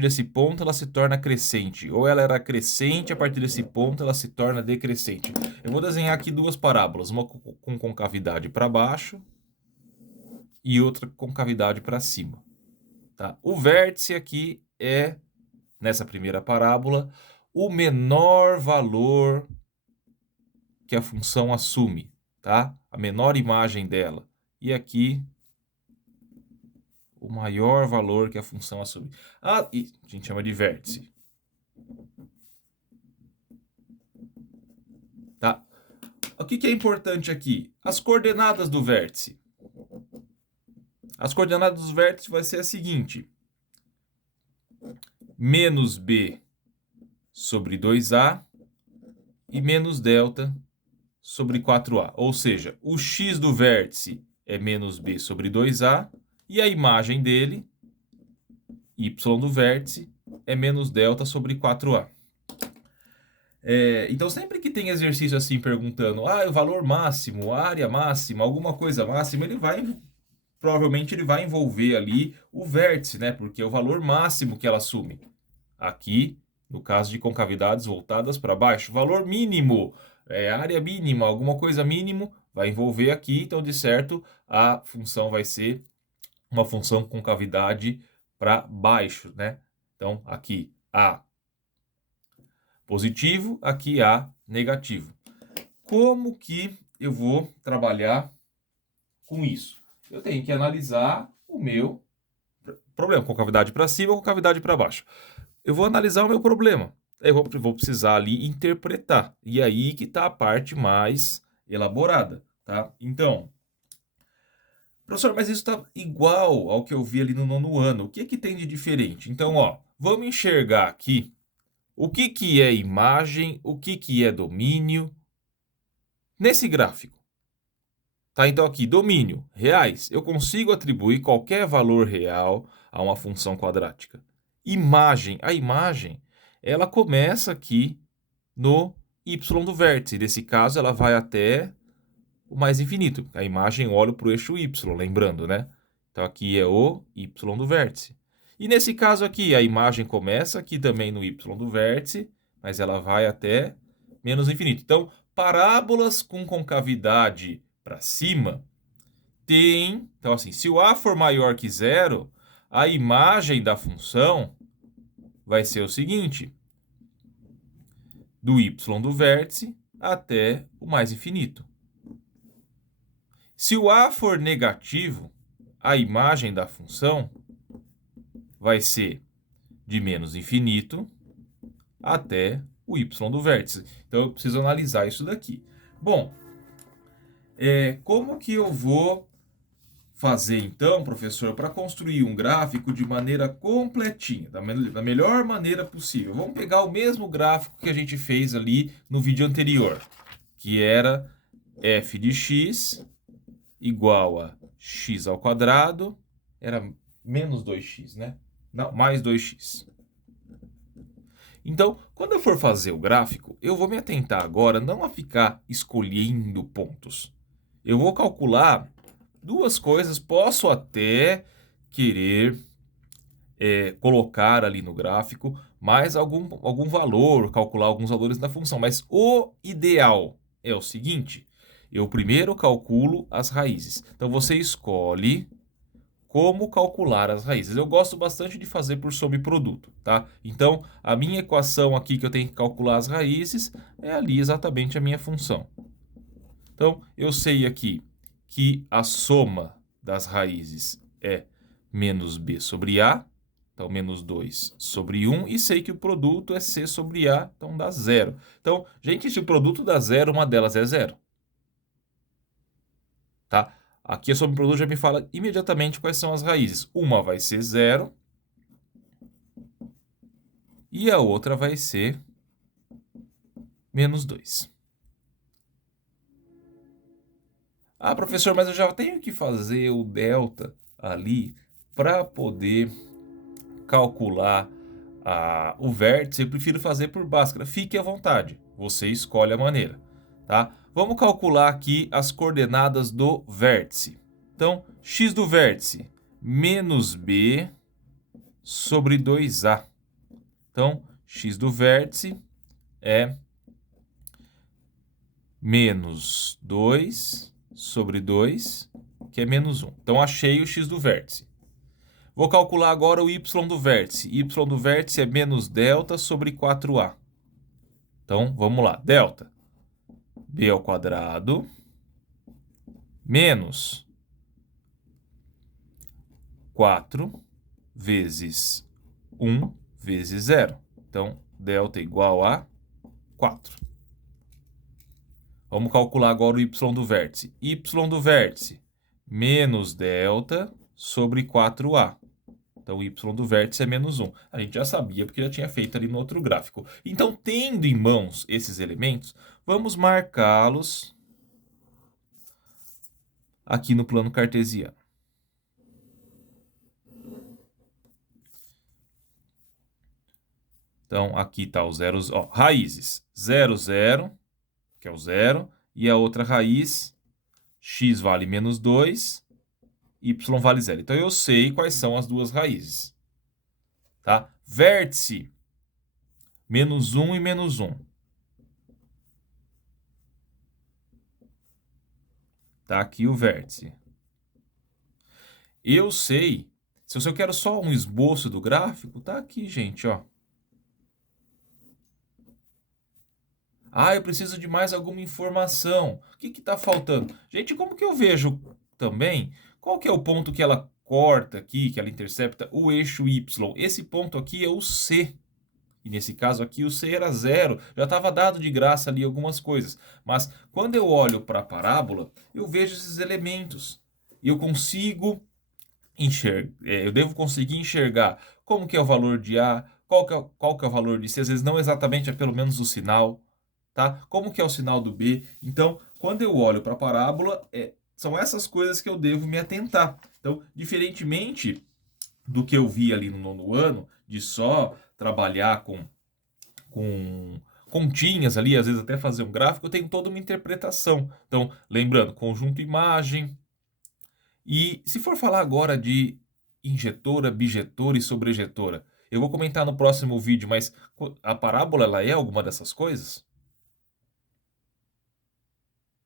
desse ponto ela se torna crescente, ou ela era crescente, a partir desse ponto ela se torna decrescente. Eu vou desenhar aqui duas parábolas, uma com concavidade para baixo e outra com concavidade para cima. Tá? O vértice aqui é, nessa primeira parábola, o menor valor que a função assume, tá? A menor imagem dela. E aqui, o maior valor que a função assume. E a gente chama de vértice. Tá? O que é importante aqui? As coordenadas do vértice. As coordenadas do vértice vai ser a seguinte. Menos b sobre 2a e menos delta sobre 4a. Ou seja, o x do vértice é menos b sobre 2a e a imagem dele, y do vértice, é menos delta sobre 4a. Então, sempre que tem exercício assim perguntando o valor máximo, a área máxima, alguma coisa máxima, provavelmente ele vai envolver ali o vértice, né? Porque é o valor máximo que ela assume. Aqui, no caso de concavidades voltadas para baixo, valor mínimo, área mínima, alguma coisa mínimo, vai envolver aqui. Então, de certo, a função vai ser uma função com concavidade para baixo, né? Então, aqui A positivo, aqui A negativo. Como que eu vou trabalhar com isso? Eu tenho que analisar o meu problema, concavidade para cima ou concavidade para baixo. Eu vou analisar o meu problema. Eu vou precisar ali interpretar. E aí que está a parte mais elaborada, tá? Então, professor, mas isso está igual ao que eu vi ali no 9º ano. O que que tem de diferente? Então, vamos enxergar aqui o que é imagem, o que é domínio nesse gráfico. Tá, então aqui, domínio, reais. Eu consigo atribuir qualquer valor real a uma função quadrática. Imagem, a imagem, ela começa aqui no y do vértice. Nesse caso, ela vai até o mais infinito. A imagem olha para o eixo y, lembrando, né? Então aqui é o y do vértice. E nesse caso aqui, a imagem começa aqui também no y do vértice, mas ela vai até menos infinito. Então, parábolas com concavidade para cima tem... Então, assim, se o a for maior que zero, a imagem da função vai ser o seguinte: do y do vértice até o mais infinito. Se o a for negativo, a imagem da função vai ser de menos infinito até o y do vértice. Então, eu preciso analisar isso daqui. Bom, como que eu vou fazer, então, professor, para construir um gráfico de maneira completinha, da melhor maneira possível? Vamos pegar o mesmo gráfico que a gente fez ali no vídeo anterior, que era f de x igual a x ao quadrado, era menos 2x, né? Não, mais 2x. Então, quando eu for fazer o gráfico, eu vou me atentar agora não a ficar escolhendo pontos. Eu vou calcular duas coisas. Posso até querer colocar ali no gráfico mais algum valor, calcular alguns valores da função. Mas o ideal é o seguinte: eu primeiro calculo as raízes. Então, você escolhe como calcular as raízes. Eu gosto bastante de fazer por soma e produto, tá? Então, a minha equação aqui que eu tenho que calcular as raízes é ali exatamente a minha função. Então, eu sei aqui que a soma das raízes é menos b sobre a, então menos 2 sobre 1, e sei que o produto é c sobre a, então dá 0. Então, gente, se o produto dá 0, uma delas é 0. Tá? Aqui a soma e produto já me fala imediatamente quais são as raízes. Uma vai ser 0 e a outra vai ser menos 2. Professor, mas eu já tenho que fazer o delta ali para poder calcular o vértice. Eu prefiro fazer por Bhaskara. Fique à vontade, você escolhe a maneira, tá? Vamos calcular aqui as coordenadas do vértice. Então, x do vértice, menos b sobre 2a. Então, x do vértice é menos 2 sobre 2, que é menos 1. Então, achei o x do vértice. Vou calcular agora o y do vértice. Y do vértice é menos delta sobre 4a. Então, vamos lá. Delta. B ao quadrado menos 4 vezes 1 vezes 0. Então, delta igual a 4. Vamos calcular agora o y do vértice. Y do vértice menos delta sobre 4a. Então, o y do vértice é menos 1. A gente já sabia, porque já tinha feito ali no outro gráfico. Então, tendo em mãos esses elementos, vamos marcá-los aqui no plano cartesiano. Então, aqui está os zeros, ó, raízes. 0, 0, que é o 0, e a outra raiz, x vale menos 2, y vale 0. Então, eu sei quais são as duas raízes. Tá? Vértice, menos 1 e menos 1. Tá aqui o vértice. Eu sei, se eu quero só um esboço do gráfico, tá aqui, gente, ó. Ah, eu preciso de mais alguma informação. O que está faltando? Gente, como que eu vejo também qual que é o ponto que ela corta aqui, que ela intercepta o eixo Y? Esse ponto aqui é o C. E nesse caso aqui o C era 0. Já estava dado de graça ali algumas coisas. Mas quando eu olho para a parábola, eu vejo esses elementos. E eu consigo enxergar, eu devo conseguir enxergar como que é o valor de A, qual que é o valor de C, às vezes não exatamente, é pelo menos o sinal. Tá? Como que é o sinal do B? Então, quando eu olho para a parábola, são essas coisas que eu devo me atentar. Então, diferentemente do que eu vi ali no 9º ano, de só trabalhar com continhas ali, às vezes até fazer um gráfico, eu tenho toda uma interpretação. Então, lembrando, conjunto imagem. E se for falar agora de injetora, bijetora e sobrejetora, eu vou comentar no próximo vídeo, mas a parábola ela é alguma dessas coisas?